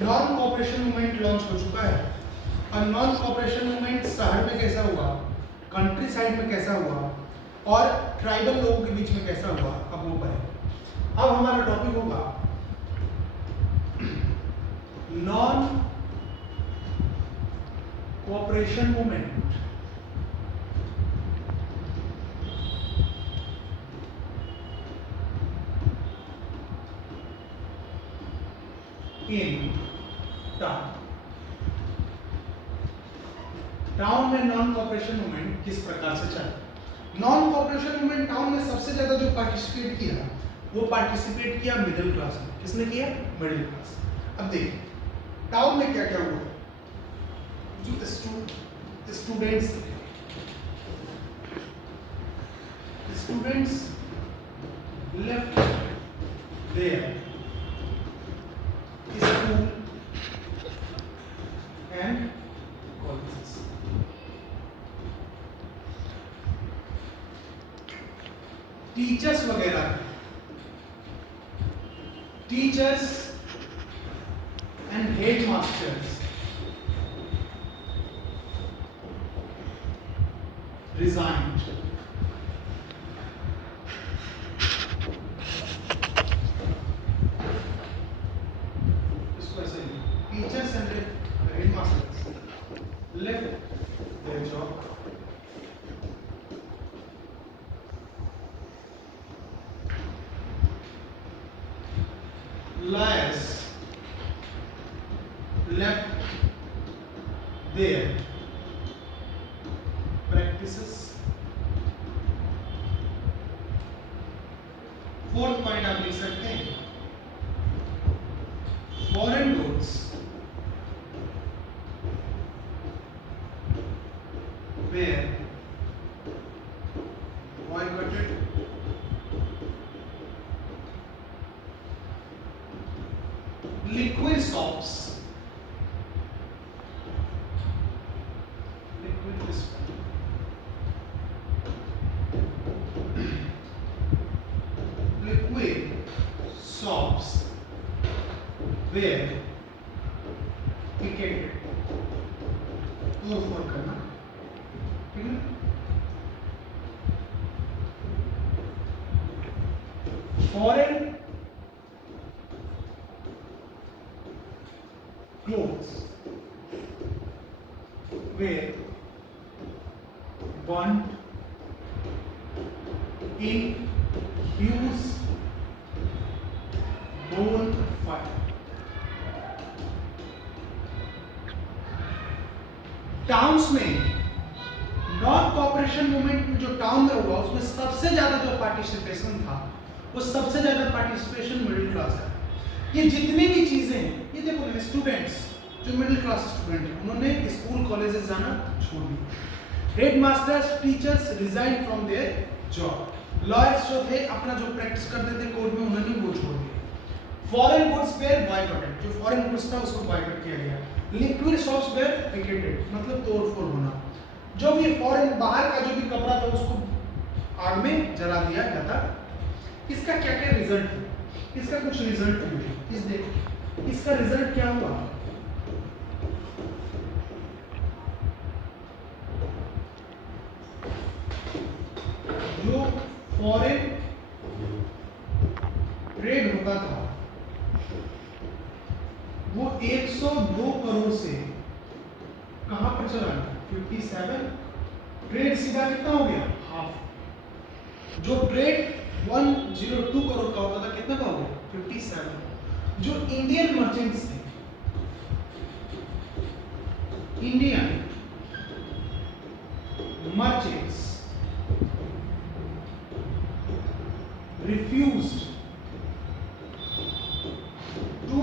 Non cooperation movement launch हो चुका है। और नॉन कॉपरेशन मूवमेंट शहर में कैसा हुआ, कंट्री साइड में कैसा हुआ और ट्राइबल लोगों के बीच में कैसा हुआ, अब वो पढ़े। अब हमारा टॉपिक होगा non cooperation movement in town. Town में नॉन कॉपरेशन मूवमेंट किस प्रकार से चला। नॉन कॉपरेशन मूवमेंट टाउन में सबसे ज्यादा जो पार्टिसिपेट किया वो पार्टिसिपेट किया मिडिल क्लास ने। किसने किया? Middle class. अब देखिए टाउन में क्या क्या हुआ। जो students left their school and colleges. Teachers वगैरह, teachers and head masters resigned. इसको ऐसे teachers and head masters left their job. Lawyers left their practices. Fourth point आप लिख सकते हैं foreign goods were boycotted. Liquid shops, liquid shops were picketed. तोड़ करना, ठीक है। Foreign clothes were burnt in huge bonfire. Towns में non cooperation movement में जो टाउन में हुआ उसमें सबसे ज्यादा जो पार्टिसिपेशन था वो सबसे ज्यादा पार्टिसिपेशन मिडिल क्लास का। ये जितनी भी चीजें हैं ये देखो ना, स्टूडेंट्स जो मिडिल क्लास स्टूडेंट हैं उन्होंने स्कूल कॉलेजेस जाना छोड़ दिया। Head masters teachers resign from their job. Lawyers जो थे अपना जो प्रैक्टिस करते थे कोर्ट में उन्होंने वो छोड़ दिया। फॉरेन गुड्स वेयर बॉयकॉटेड, जो फॉरेन गुड्स था उसको बॉयकॉट किया गया। लिक्विड शॉप्स वेयर पिकेटेड, मतलब तोड़फोड़ होना। जो भी फॉरेन बाहर का जो भी कपड़ा था उसको आग में जला दिया जाता। इसका क्या क्या रिजल्ट है, इसका कुछ रिजल्ट हुए इस देखो, इसका रिजल्ट क्या हुआ। जो फॉरेन ट्रेड होता था वो 102 करोड़ से कहां पर चला गया, 57। ट्रेड सीधा कितना हो गया, हाफ। जो ट्रेड 102 करोड़ का होता था कितना का हो गया, 57। जो इंडियन मर्चेंट्स थे, Indian merchants refused to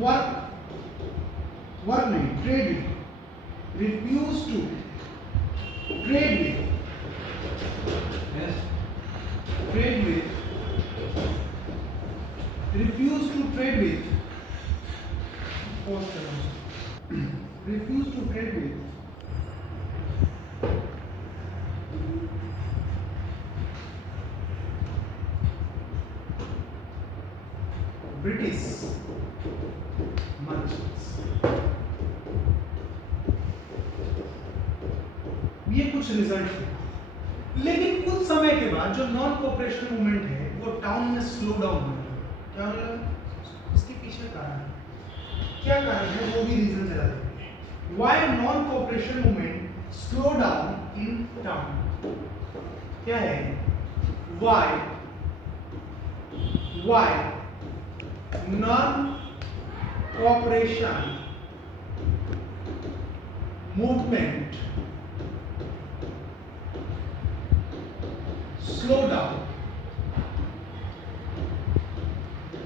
work नहीं, trade with, refused to trade with, yes, trade with, refused to trade with, refused to trade with British merchants. ये कुछ रिजल्ट थे, लेकिन कुछ समय के बाद जो नॉन कोऑपरेशन मूवमेंट है वो टाउन में स्लो डाउन होने लगा। क्या होने लगा? इसके पीछे कारण है, क्या कारण है वो भी रीजन जरा देखेंगे। Why non cooperation movement slow down in town? क्या है? Why non cooperation movement slow down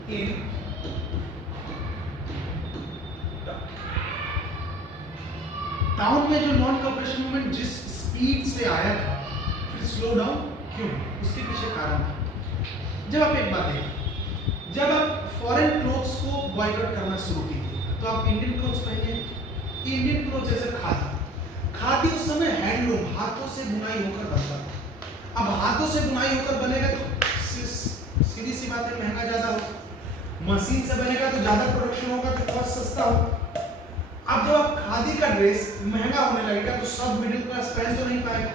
in town में जो नॉन कॉर्पोरेशन मूवमेंट जिस स्पीड से आया था, फिर स्लो डाउन क्यों? उसके पीछे कारण था। जब आप एक बात देखें, जब आप फॉरेन क्लोथ्स को बॉयकॉट करना शुरू कीजिए तो आप इंडियन क्लोथ्स पहनिए। इंडियन क्लोथ जैसे खादी उस समय हैंडलूम, हाथों से बुनाई होकर बनता था। अब हाथों से बुनाई होकर बनेगा तो सीधी सी बात है, महंगा ज्यादा हो। मशीन से बनेगा तो ज्यादा प्रोडक्शन होगा तो कॉस्ट सस्ता हो। अब जब आप खादी का ड्रेस महंगा होने लगेगा तो सब मिडिल क्लास पहन तो नहीं पाएगा,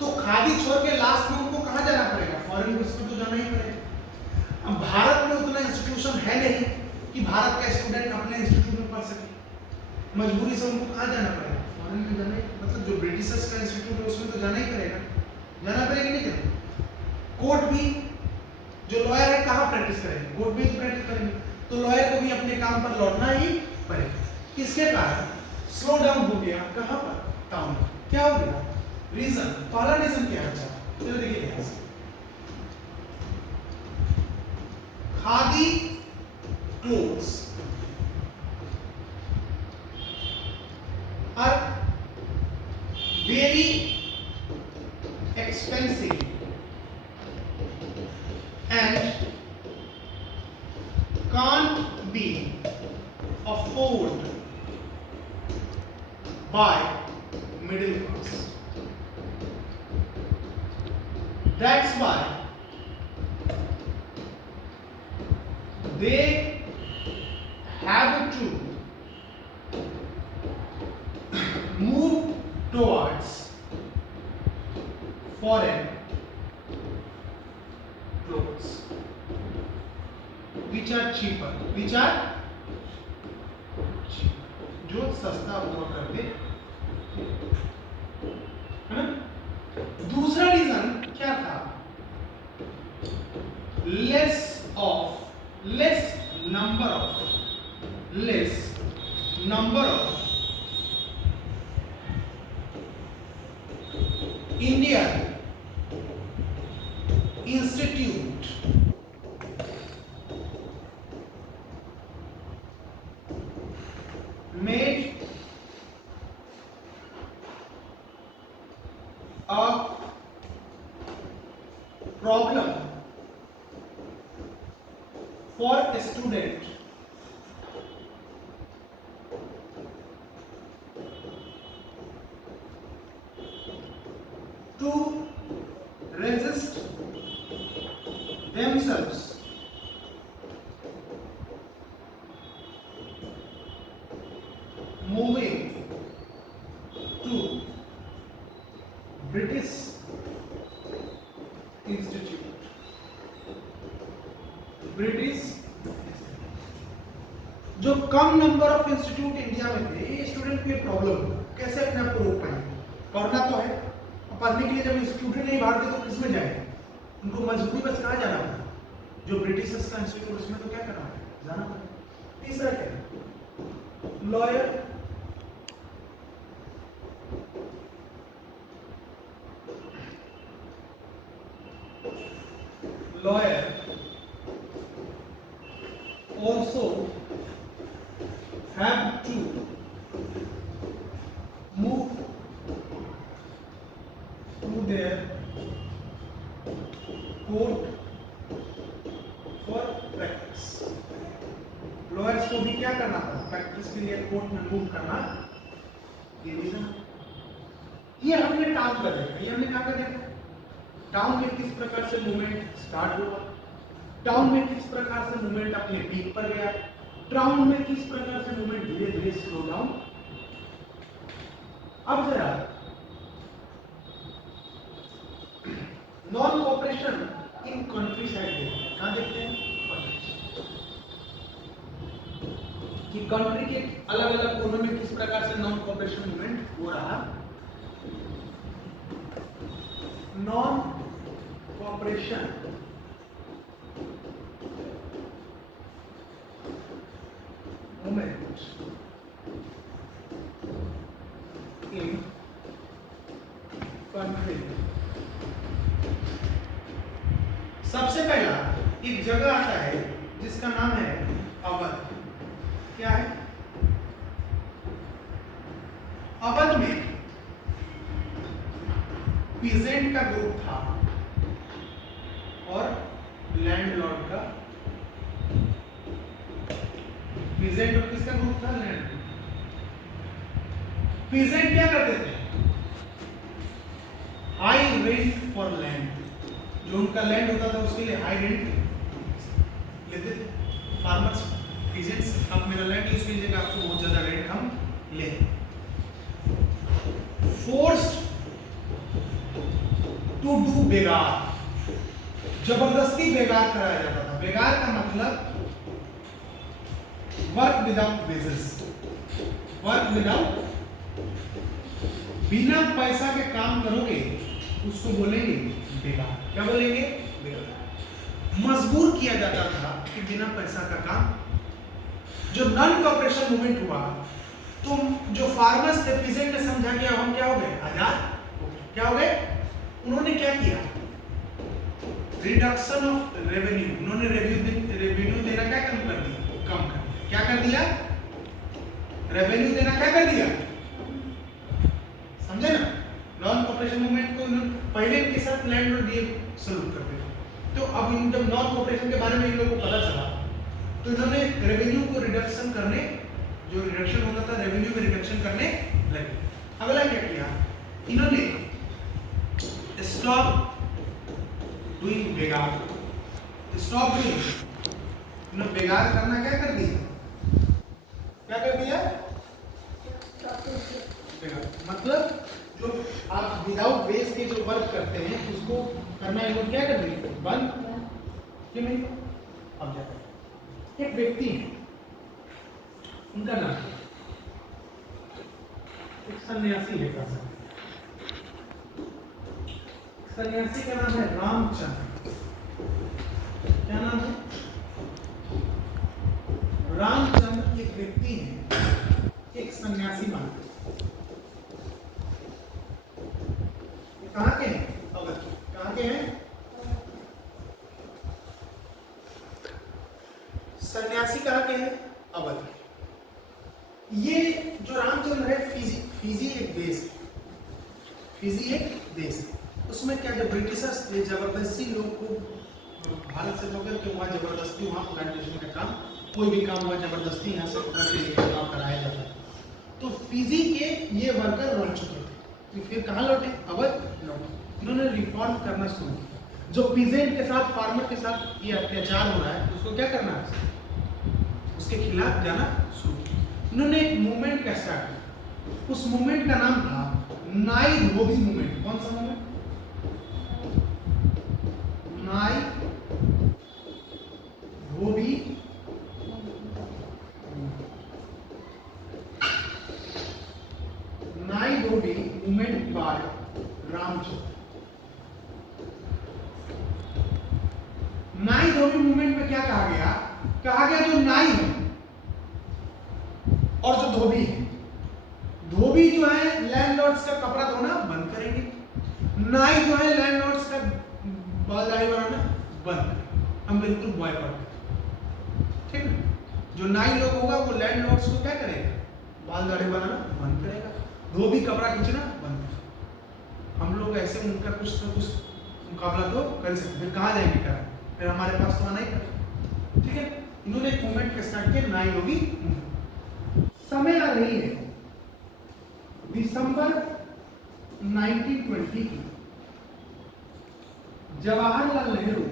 तो खादी छोड़ के लास्ट में उनको कहाँ जाना पड़ेगा? फॉरेन गुड्स में तो जाना ही पड़ेगा। अब भारत में उतना इंस्टीट्यूशन है नहीं कि भारत का स्टूडेंट अपने इंस्टीट्यूट में पढ़ सके, मजबूरी से उनको कहाँ जाना पड़ेगा? फॉरेन में जाना ही, मतलब जो ब्रिटिशर्स का इंस्टीट्यूट है उसमें तो जाना ही पड़ेगा। जाना पड़ेगा नहीं जाना? कोर्ट भी जो लॉयर है कहाँ प्रैक्टिस करेंगे? कोर्ट में ही प्रैक्टिस करेंगे, तो लॉयर को भी अपने काम पर लौटना ही पड़ेगा। किसके कारण स्लो डाउन हो गया? कहाँ पर? टाउन। क्या हो गया रीजन? पहला रीजन क्या है? चलो देखिए ध्यान से। Khadi clothes are very expensive and can't be afforded by middle class. That's why they have to move towards foreign clothes which are cheaper, जो सस्ता हुआ करते है ना। दूसरा रीजन क्या था? Less number of Indian institute made a problem for a student to resist themselves moving to British Institute. जो कम नंबर ऑफ इंस्टीट्यूट इंडिया में थे, ये स्टूडेंट को ये प्रॉब्लम कैसे अपने आप को रोक पाएंगे? पढ़ना तो है, पढ़ने के लिए जब इंस्टीट्यूट नहीं भागते तो किसमें जाएंगे? उनको मजबूरी बस कहाँ जाना पड़ा? जो ब्रिटिशर्स का इंस्टीट्यूट उसमें तो क्या करना है? जाना पड़ा। तीसरा क्या है? Lawyer also have to move to their court for practice. Lawyers को भी क्या करना था? प्रैक्टिस के लिए कोर्ट में मूव करना। ये रीजन, ये हमने टाउन का देखा, ये हमने कहाँ का देखा? टाउन में किस प्रकार से मूवमेंट स्टार्ट हुआ, टाउन में किस प्रकार से मूवमेंट अपने पीक पर गया, टाउन में किस प्रकार से मूवमेंट धीरे धीरे स्लो डाउन। अब जरा non cooperation in country side देखते हैं, कहां देखते हैं कि कंट्री के अलग अलग कोनों में किस प्रकार से नॉन कोऑपरेशन मूवमेंट हो रहा। Non cooperation movement in country. सबसे पहला एक जगह आता है जिसका नाम है अवध। क्या है? अवध में पीजेंट का ग्रुप था और लैंडलॉर्ड का। पीजेंट और किसका ग्रुप था? लैंड। पीजेंट क्या करते थे? हाई रेंट फॉर लैंड, जो उनका लैंड होता था उसके लिए हाई रेंट लेते थे फार्मर्स। पीजेंट्स, आप मेरा लैंड यूज कीजिएगा, आपको बहुत ज्यादा रेंट हम ले। फोर्स्ड टू डू बेगार, जबरदस्ती बेगार कराया जाता था। बेगार का मतलब work without wages, work without, बिना पैसा के काम करोगे उसको बोलेंगे बेगार। क्या बोलेंगे? बेगार। मजबूर किया जाता था कि बिना पैसा का काम। जो नॉन कोऑपरेशन मूवमेंट हुआ तो जो फार्मर्स थे, पीजेंट ने समझा कि अब हम क्या हो गए? आजाद। क्या हो गए? उन्होंने क्या किया? Reduction of revenue. उन्होंने रेवेन्यू देना क्या कम कर दिया? कम कर दिया। क्या कर दिया? रेवेन्यू देना क्या कर दिया? समझे ना? नॉन कोऑपरेशन मूवमेंट को पहले इनके साथ लैंड और डीए सलूट करते थे। तो अब इन जब नॉन कोऑपरेशन के बारे में इन लोगों को पता चला तो इन्होंने रेवेन्यू को रिडक्शन करने, जो रिडक्शन होता था रेवेन्यू में रिडक्शन करने लगे। अगला क्या किया इन्होंने? स्टॉप डूइंग बेगार। स्टॉप डूइंग, इन्होंने बेगार करना क्या कर दिया? क्या कर दिया? बेगार मतलब जो आप विदाउट वेज के जो वर्क करते हैं उसको करना इन्होंने क्या कर दिया? बंद। क्यों नहीं? अब क्या करें? एक व्यक्ति है, उनका नाम एक सन्यासी है। सन्यासी का नाम है रामचंद्र। क्या नाम है? रामचंद्र एक व्यक्ति है, एक सन्यासी मानते। कहाँ के हैं? अवध के। कहाँ के हैं? सन्यासी कहाँ के हैं? अवध के। ये जो रामचंद्र है, फिजी एक देश है। फिजी एक देश है। उसमें क्या, जब ब्रिटिशर्स ने जबरदस्ती लोग को भारत से पकड़ के वहाँ जबरदस्ती वहाँ प्लांटेशन का काम, कोई भी काम हुआ जबरदस्ती यहाँ से पकड़ के लेकर काम कराया जाता था। तो फिजी के ये वर्कर लौट चुके थे, तो फिर कहाँ लौटे? अवध लौटे। इन्होंने रिफॉर्म करना शुरू किया। जो पीजेंट के साथ, फार्मर के साथ ये अत्याचार हो रहा है उसको क्या करना है? उसके खिलाफ जाना शुरू किया। इन्होंने एक मूवमेंट का स्टार्ट किया। उस मूवमेंट का नाम था नाइरोबी मूवमेंट। कौन सा movement? Nairobi movement by Ramchandra. Nairobi movement में क्या कहा गया? कहा गया जो नाई है और जो धोबी है, धोबी जो है लैंडलॉर्ड्स का कपड़ा धोना बंद करेंगे, नाई जो है लैंडलॉर्ड्स का बाल दाढ़ी बनाना बंद। हम बिल्कुल बॉयकॉट। ठीक है? जो नाई लोग होगा वो लैंडलॉर्ड्स को क्या करेगा? बाल दाढ़ी बनाना बंद करेगा, धोबी कपड़ा खींचना बंद करेगा। हम लोग ऐसे उनका कुछ ना कुछ मुकाबला तो कर सकते। फिर कहाँ जाएंगे करने? फिर हमारे पास तो आना ही पड़ेगा। ठीक है? इन्होंने एक मूवमेंट स्टार्ट किया, नाइरोबी। समय आ रही है दिसंबर 1920 की। जवाहरलाल नेहरू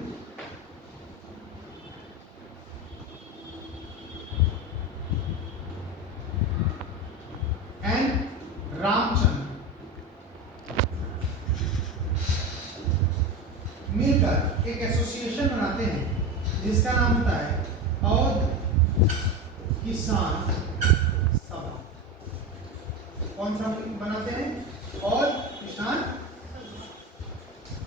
मिलकर एक एसोसिएशन बनाते हैं जिसका नाम होता है औध किसान सभा। कौन सा बनाते हैं? औध किसान।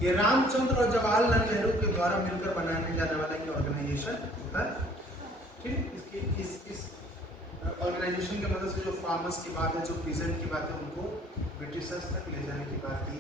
ये रामचंद्र और जवाहरलाल नेहरू के द्वारा मिलकर बनाने जाने वाला एक ऑर्गेनाइजेशन होता है। ठीक, इसकी इस ऑर्गेनाइजेशन की मदद से जो फार्मर्स की बात है, जो पीजेंट की बात है, उनको ब्रिटिशर्स तक ले जाने की बात की